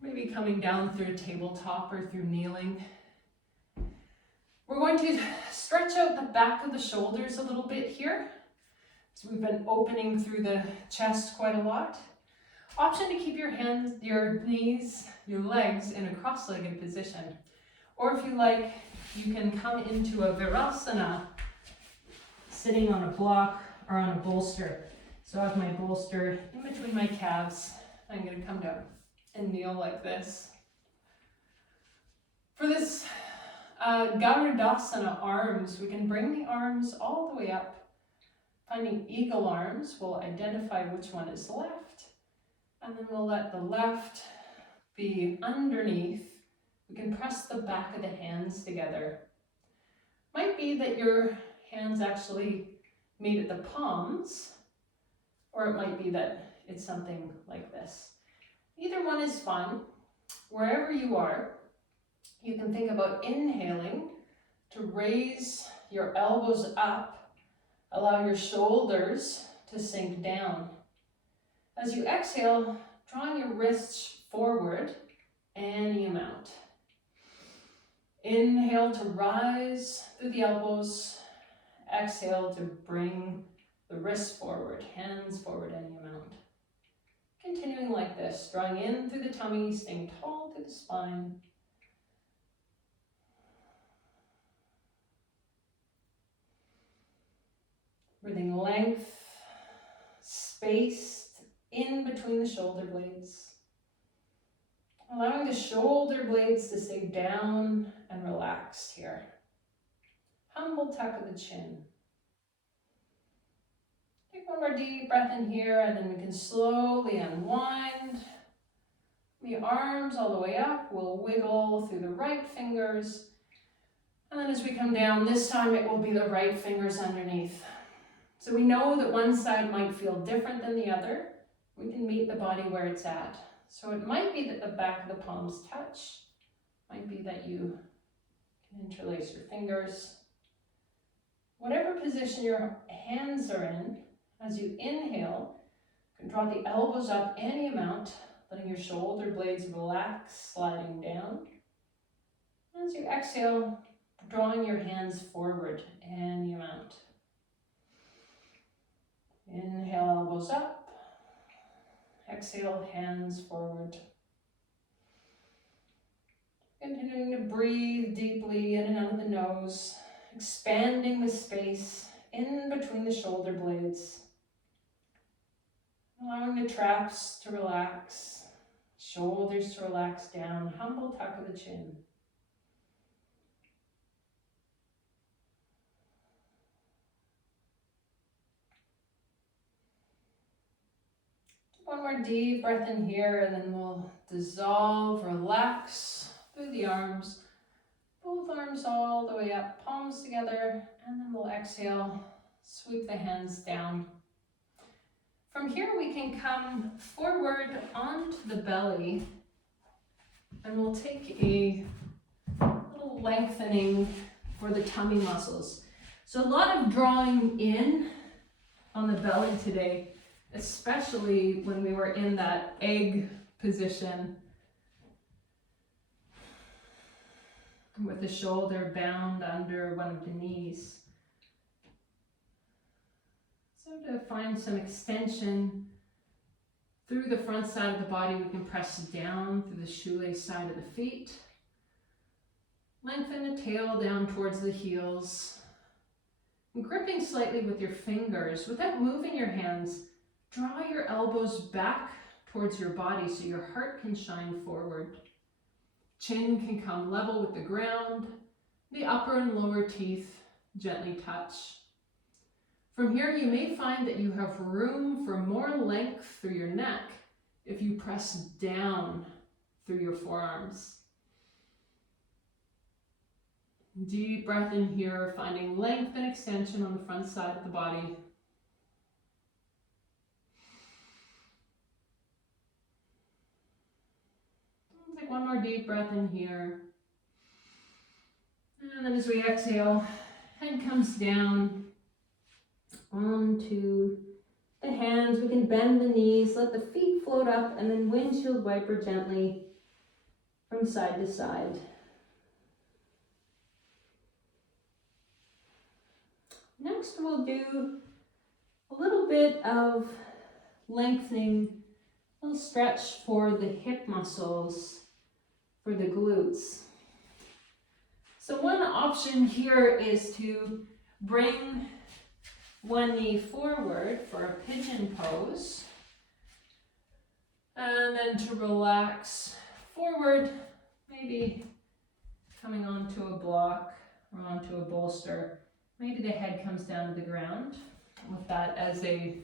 maybe coming down through a tabletop or through kneeling. We're going to stretch out the back of the shoulders a little bit here. So we've been opening through the chest quite a lot. Option to keep your hands, your knees, your legs in a cross-legged position. Or if you like, you can come into a Virasana, sitting on a block or on a bolster. So I have my bolster in between my calves. I'm going to come down and kneel like this. For this Dvidasana arms, we can bring the arms all the way up. Finding eagle arms, we'll identify which one is left, and then we'll let the left be underneath. We can press the back of the hands together. Might be that your hands actually meet at the palms, or it might be that it's something like this. Either one is fine. Wherever you are, you can think about inhaling to raise your elbows up, allow your shoulders to sink down. As you exhale, drawing your wrists forward any amount. Inhale to rise through the elbows. Exhale to bring the wrists forward, hands forward any amount. Continuing like this, drawing in through the tummy, staying tall through the spine. Breathing length, spaced in between the shoulder blades. Allowing the shoulder blades to stay down and relaxed here. Humble tuck of the chin. Take one more deep breath in here, and then we can slowly unwind. The arms all the way up, we'll wiggle through the right fingers. And then as we come down, this time it will be the right fingers underneath. So we know that one side might feel different than the other. We can meet the body where it's at. So it might be that the back of the palms touch. Might be that you can interlace your fingers. Whatever position your hands are in, as you inhale, you can draw the elbows up any amount, letting your shoulder blades relax, sliding down. As you exhale, drawing your hands forward any amount. Inhale, elbows up. Exhale, hands forward. Continuing to breathe deeply in and out of the nose, expanding the space in between the shoulder blades. Allowing the traps to relax, Shoulders to relax down, humble tuck of the chin. One more deep breath in here, and then we'll dissolve, relax through the arms. Both arms all the way up, palms together, and then we'll exhale, sweep the hands down. From here we can come forward onto the belly, and we'll take a little lengthening for the tummy muscles. So a lot of drawing in on the belly today, especially when we were in that egg position with the shoulder bound under one of the knees. So to find some extension through the front side of the body, we can press down through the shoelace side of the feet. Lengthen the tail down towards the heels. And gripping slightly with your fingers, without moving your hands, draw your elbows back towards your body so your heart can shine forward. Chin can come level with the ground. The upper and lower teeth gently touch. From here, you may find that you have room for more length through your neck if you press down through your forearms. Deep breath in here, finding length and extension on the front side of the body. Take one more deep breath in here. And then as we exhale, head comes down onto the hands. We can bend the knees, let the feet float up, and then windshield wiper gently from side to side. Next we'll do a little bit of lengthening, a little stretch for the hip muscles, for the glutes. So one option here is to bring one knee forward for a pigeon pose, and then to relax forward, maybe coming onto a block or onto a bolster. Maybe the head comes down to the ground. With that as you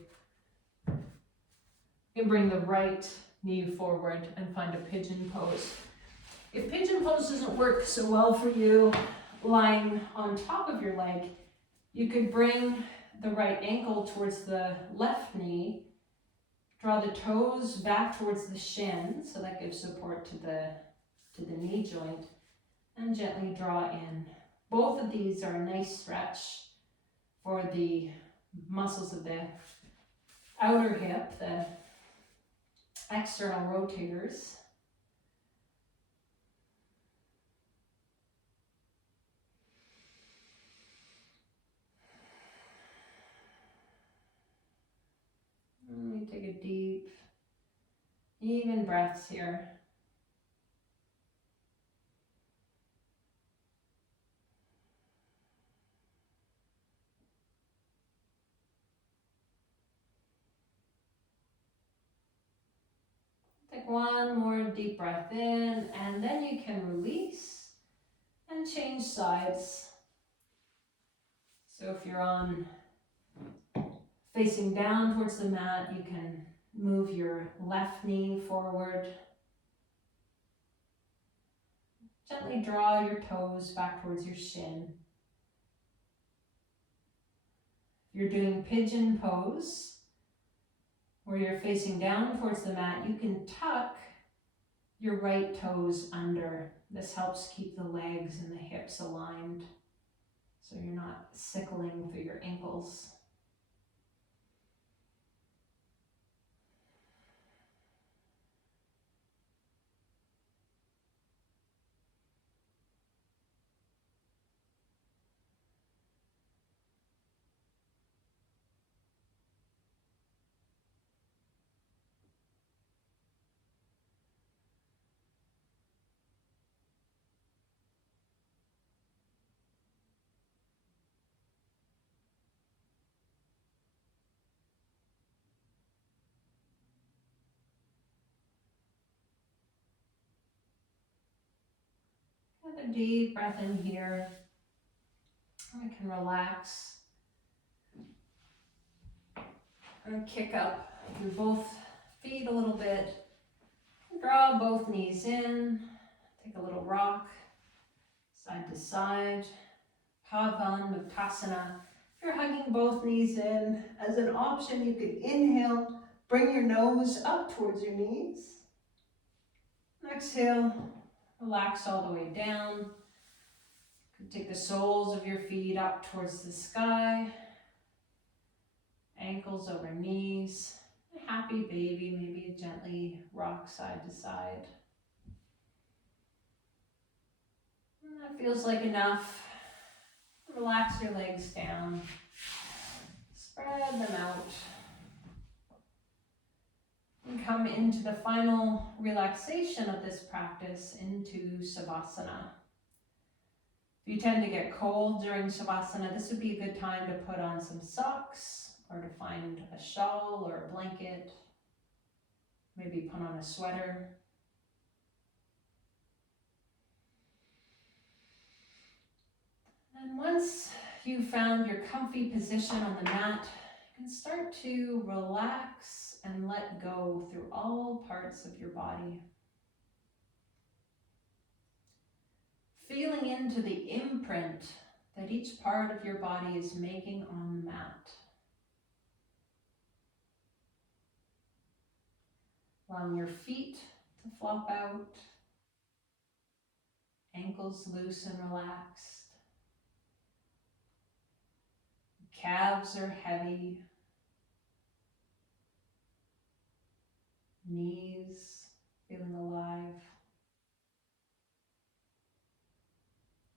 can bring the right knee forward and find a pigeon pose. If pigeon pose doesn't work so well for you lying on top of your leg, you could bring the right ankle towards the left knee, draw the toes back towards the shin, so that gives support to the knee joint, and gently draw in. Both of these are a nice stretch for the muscles of the outer hip, the external rotators. And we take a deep, even breaths here. Take one more deep breath in, and then you can release and change sides. So if you're on facing down towards the mat, you can move your left knee forward. Gently draw your toes back towards your shin. If you're doing pigeon pose, where you're facing down towards the mat, you can tuck your right toes under. This helps keep the legs and the hips aligned so you're not sickling through your ankles. Another deep breath in here. We can relax. And kick up through both feet a little bit. Draw both knees in. Take a little rock, side to side. Utghatasana. If you're hugging both knees in, as an option, you could inhale, bring your nose up towards your knees. Exhale, relax all the way down. Take the soles of your feet up towards the sky. Ankles over knees. A happy baby, maybe gently rock side to side. And that feels like enough. Relax your legs down. Spread them out. And come into the final relaxation of this practice into Savasana. If you tend to get cold during Savasana, this would be a good time to put on some socks or to find a shawl or a blanket. Maybe put on a sweater. And once you've found your comfy position on the mat, you can start to relax and let go through all parts of your body. Feeling into the imprint that each part of your body is making on the mat. Allowing your feet to flop out, ankles loose and relaxed. Calves are heavy, knees feeling alive.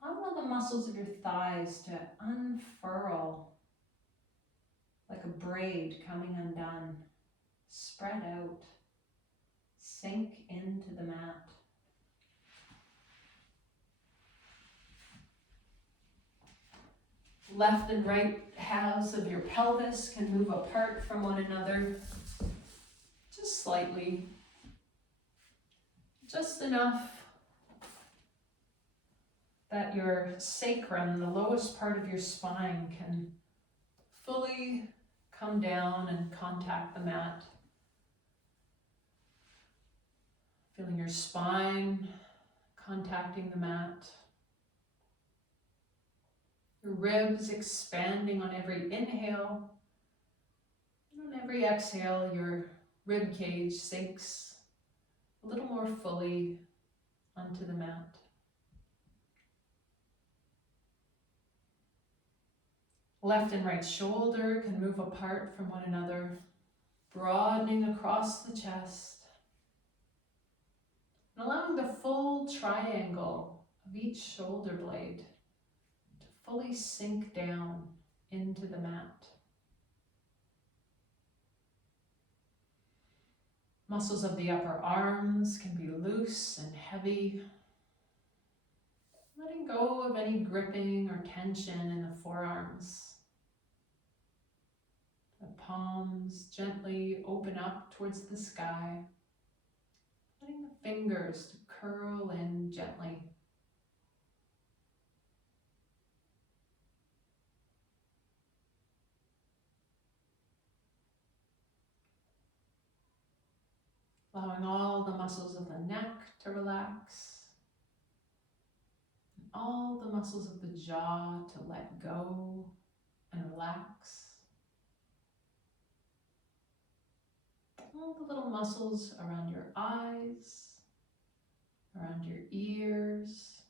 Allow the muscles of your thighs to unfurl like a braid coming undone. Spread out, sink into the mat. Left and right halves of your pelvis can move apart from one another, just slightly, just enough that your sacrum, the lowest part of your spine, can fully come down and contact the mat. Feeling your spine contacting the mat. Your ribs expanding on every inhale. And on every exhale, your rib cage sinks a little more fully onto the mat. Left and right shoulder can move apart from one another, broadening across the chest. And allowing the full triangle of each shoulder blade to fully sink down into the mat. Muscles of the upper arms can be loose and heavy. Letting go of any gripping or tension in the forearms. The palms gently open up towards the sky. Letting the fingers to curl in gently. Allowing all the muscles of the neck to relax. And all the muscles of the jaw to let go and relax. All the little muscles around your eyes, around your ears,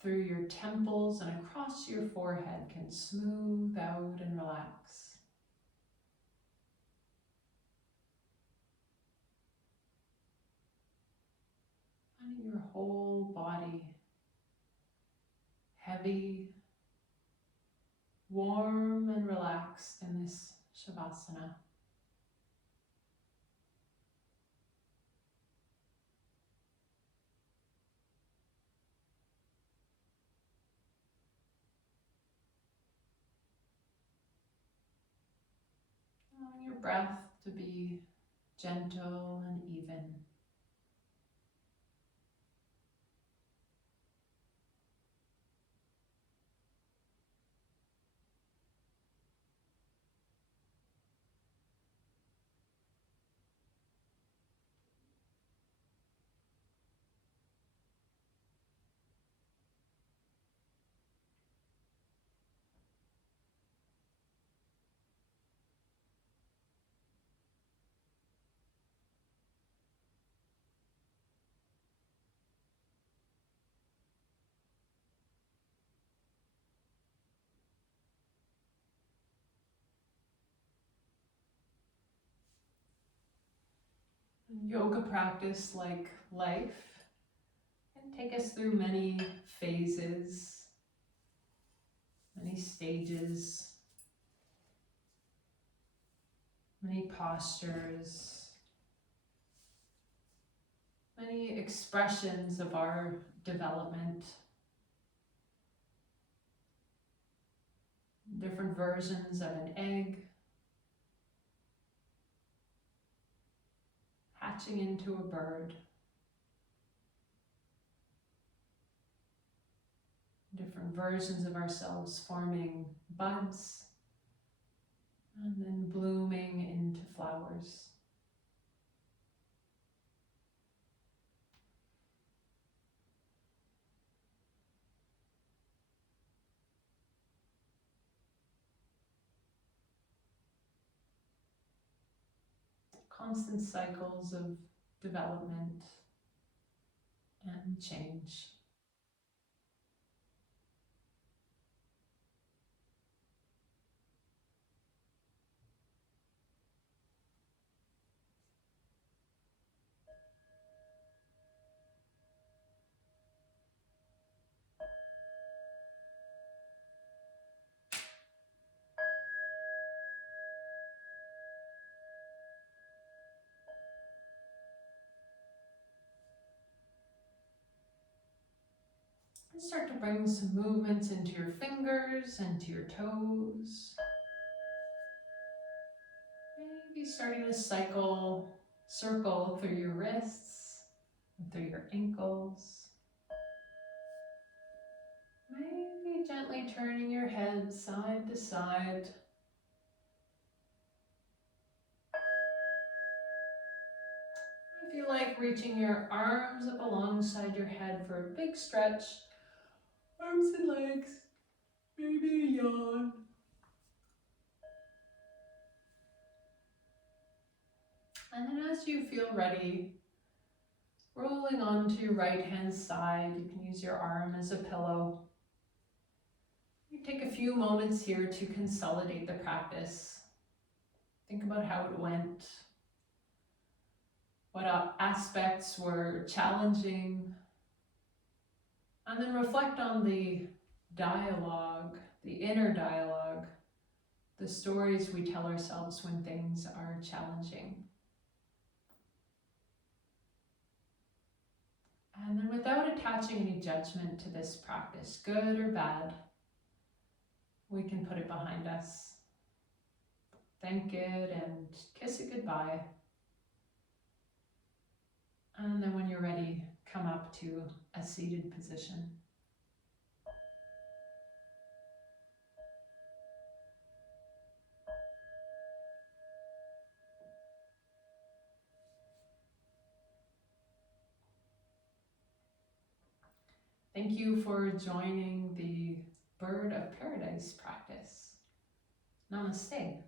through your temples and across your forehead can smooth out and relax. Finding your whole body heavy, warm and relaxed in this Savasana. Allowing your breath to be gentle and even. yoga practice, like life, can take us through many phases, many stages, many postures, many expressions of our development, different versions of an egg, hatching into a bird, different versions of ourselves forming buds, and then blooming into flowers. Constant cycles of development and change. And start to bring some movements into your fingers and to your toes. Maybe starting to circle through your wrists, and through your ankles. Maybe gently turning your head side to side. If you like, reaching your arms up alongside your head for a big stretch. Arms and legs, maybe a yawn. And then as you feel ready, rolling onto your right hand side, you can use your arm as a pillow. You take a few moments here to consolidate the practice. Think about how it went, what aspects were challenging, and then reflect on the dialogue, the inner dialogue, the stories we tell ourselves when things are challenging. And then without attaching any judgment to this practice, good or bad, we can put it behind us. Thank it and kiss it goodbye. And then when you're ready, come up to a seated position. Thank you for joining the Bird of Paradise practice. Namaste.